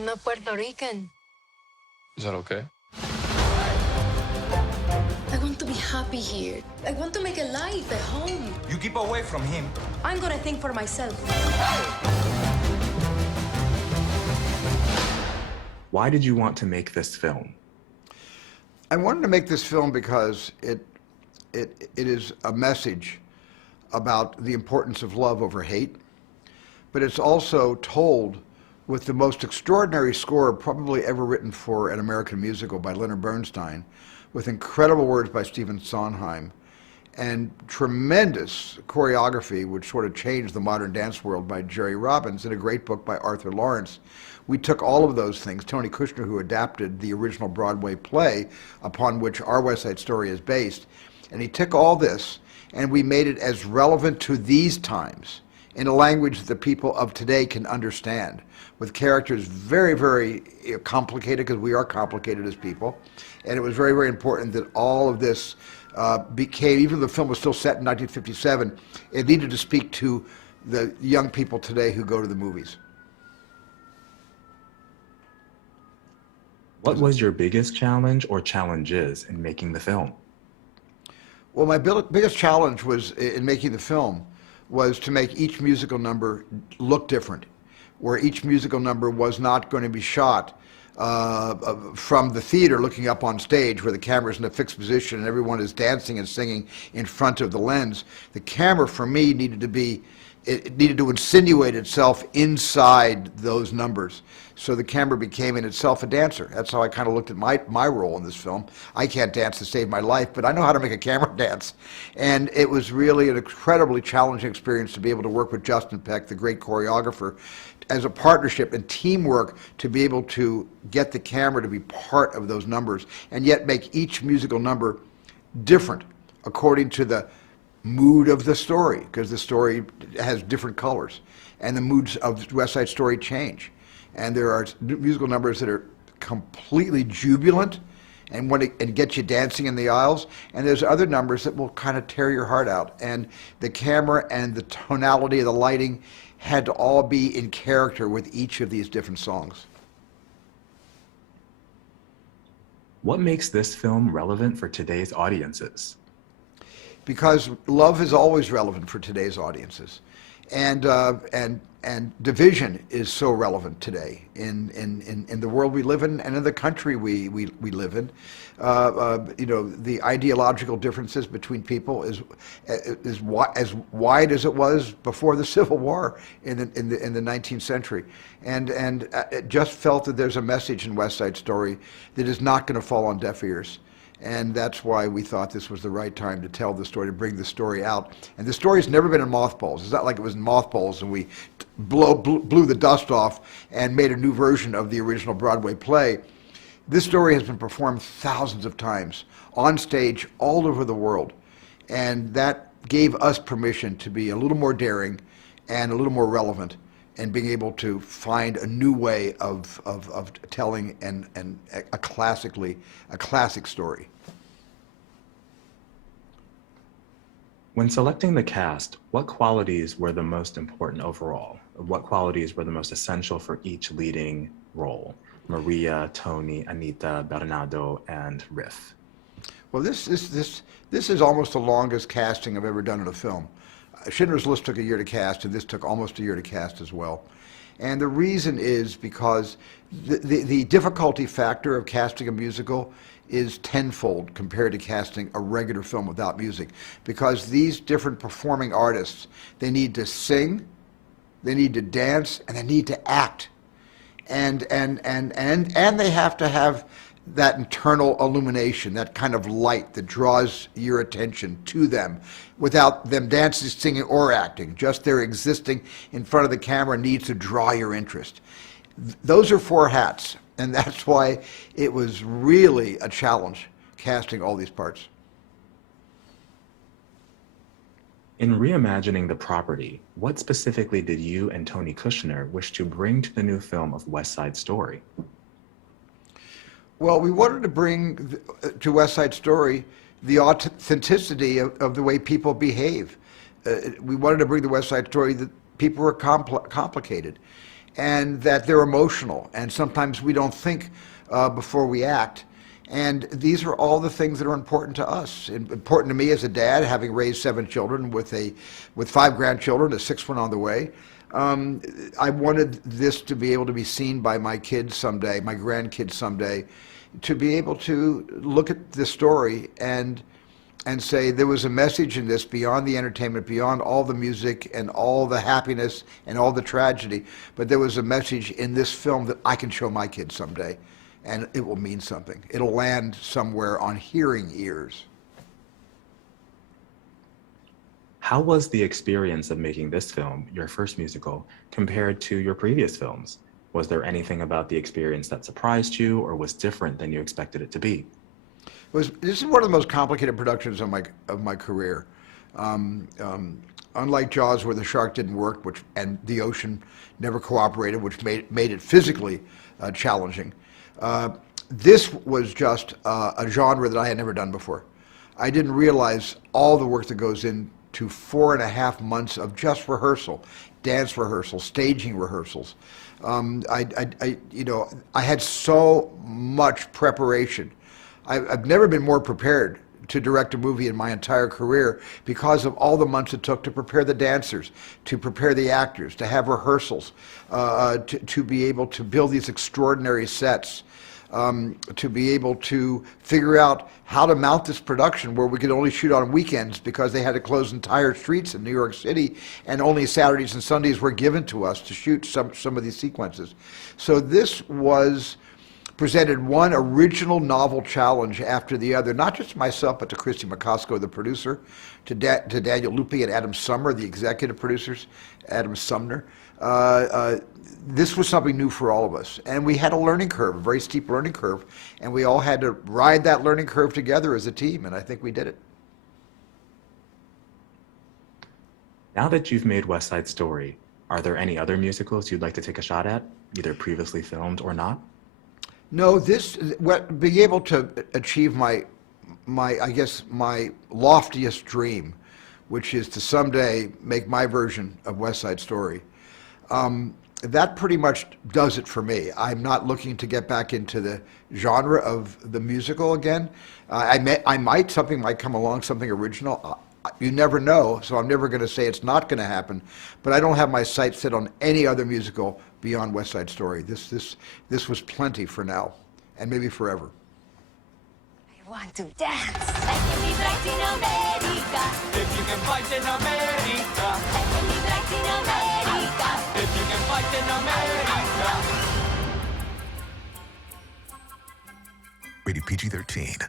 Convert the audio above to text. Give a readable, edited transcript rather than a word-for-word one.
I'm a Puerto Rican. Is that okay? I want to be happy here. I want to make a life, a home. You keep away from him. I'm gonna think for myself. Why did you want to make this film? I wanted to make this film because it is a message about the importance of love over hate, but it's also told with the most extraordinary score probably ever written for an American musical by Leonard Bernstein, with incredible words by Stephen Sondheim, and tremendous choreography, which sort of changed the modern dance world, by Jerry Robbins, and a great book by Arthur Lawrence. We took all of those things. Tony Kushner, who adapted the original Broadway play upon which our West Side Story is based, and he took all this and we made it as relevant to these times in a language that the people of today can understand, with characters very, very complicated, because we are complicated as people. And it was very, very important that all of this became, even though the film was still set in 1957, it needed to speak to the young people today who go to the movies. What was your biggest challenge or challenges in making the film? Well, my biggest challenge was in making the film was to make each musical number look different, where each musical number was not going to be shot from the theater looking up on stage where the camera's in a fixed position and everyone is dancing and singing in front of the lens. The camera, for me, needed to be, it needed to insinuate itself inside those numbers. So the camera became in itself a dancer. That's how I kind of looked at my role in this film. I can't dance to save my life, but I know how to make a camera dance. And it was really an incredibly challenging experience to be able to work with Justin Peck, the great choreographer, as a partnership and teamwork to be able to get the camera to be part of those numbers and yet make each musical number different according to the mood of the story, because the story has different colors and the moods of West Side Story change. And there are musical numbers that are completely jubilant and get you dancing in the aisles, and there's other numbers that will kind of tear your heart out. And the camera and the tonality of the lighting had to all be in character with each of these different songs. What makes this film relevant for today's audiences? Because love is always relevant for today's audiences, and division is so relevant today in the world we live in and in the country we live in. You know, the ideological differences between people is as wide as it was before the Civil War in the 19th century, and it just felt that there's a message in West Side Story that is not going to fall on deaf ears. And that's why we thought this was the right time to tell the story, to bring the story out. And the story's never been in mothballs. It's not like it was in mothballs and we blew the dust off and made a new version of the original Broadway play. This story has been performed thousands of times on stage all over the world. And that gave us permission to be a little more daring and a little more relevant, and being able to find a new way of telling a classic story. When selecting the cast, what qualities were the most important overall? What qualities were the most essential for each leading role? Maria, Tony, Anita, Bernardo, and Riff. Well, this is almost the longest casting I've ever done in a film. Schindler's List took a year to cast, and this took almost a year to cast as well. And the reason is because the difficulty factor of casting a musical is tenfold compared to casting a regular film without music, because these different performing artists, they need to sing, they need to dance, and they need to act. And they have to have that internal illumination, that kind of light that draws your attention to them without them dancing, singing, or acting. Just their existing in front of the camera needs to draw your interest. Those are 4 hats, and that's why it was really a challenge casting all these parts. In reimagining the property, what specifically did you and Tony Kushner wish to bring to the new film of West Side Story? Well, we wanted to bring to West Side Story the authenticity of the way people behave. We wanted to bring to West Side Story that people were complicated. and that they're emotional, and sometimes we don't think before we act. And these are all the things that are important to us. Important to me as a dad, having raised 7 children with 5 grandchildren, a 6th one on the way. I wanted this to be able to be seen by my kids someday, my grandkids someday, to be able to look at this story and say there was a message in this beyond the entertainment, beyond all the music and all the happiness and all the tragedy, but there was a message in this film that I can show my kids someday, and it will mean something. It'll land somewhere on hearing ears. How was the experience of making this film, your first musical, compared to your previous films? Was there anything about the experience that surprised you or was different than you expected it to be? This is one of the most complicated productions of my career. Unlike Jaws, where the shark didn't work, and the ocean never cooperated, which made it physically challenging. This was just a genre that I had never done before. I didn't realize all the work that goes into 4.5 months of just rehearsal, dance rehearsals, staging rehearsals. I had so much preparation. I've never been more prepared to direct a movie in my entire career because of all the months it took to prepare the dancers, to prepare the actors, to have rehearsals, to be able to build these extraordinary sets, to be able to figure out how to mount this production where we could only shoot on weekends because they had to close entire streets in New York City and only Saturdays and Sundays were given to us to shoot some of these sequences. So this presented one original novel challenge after the other, not just to myself, but to Christy McCosco, the producer, to Daniel Lupi and Adam Sumner, the executive producers, Adam Sumner. This was something new for all of us. And we had a learning curve, a very steep learning curve, and we all had to ride that learning curve together as a team, and I think we did it. Now that you've made West Side Story, are there any other musicals you'd like to take a shot at, either previously filmed or not? No, being able to achieve my loftiest dream, which is to someday make my version of West Side Story, that pretty much does it for me. I'm not looking to get back into the genre of the musical again. Something might come along, something original. You never know, so I'm never going to say it's not going to happen. But I don't have my sights set on any other musical beyond West Side Story. This was plenty for now, and maybe forever. I want to dance. I can be right in America. If you can fight in America. I can be right in America. If you can fight in America. Rated PG-13.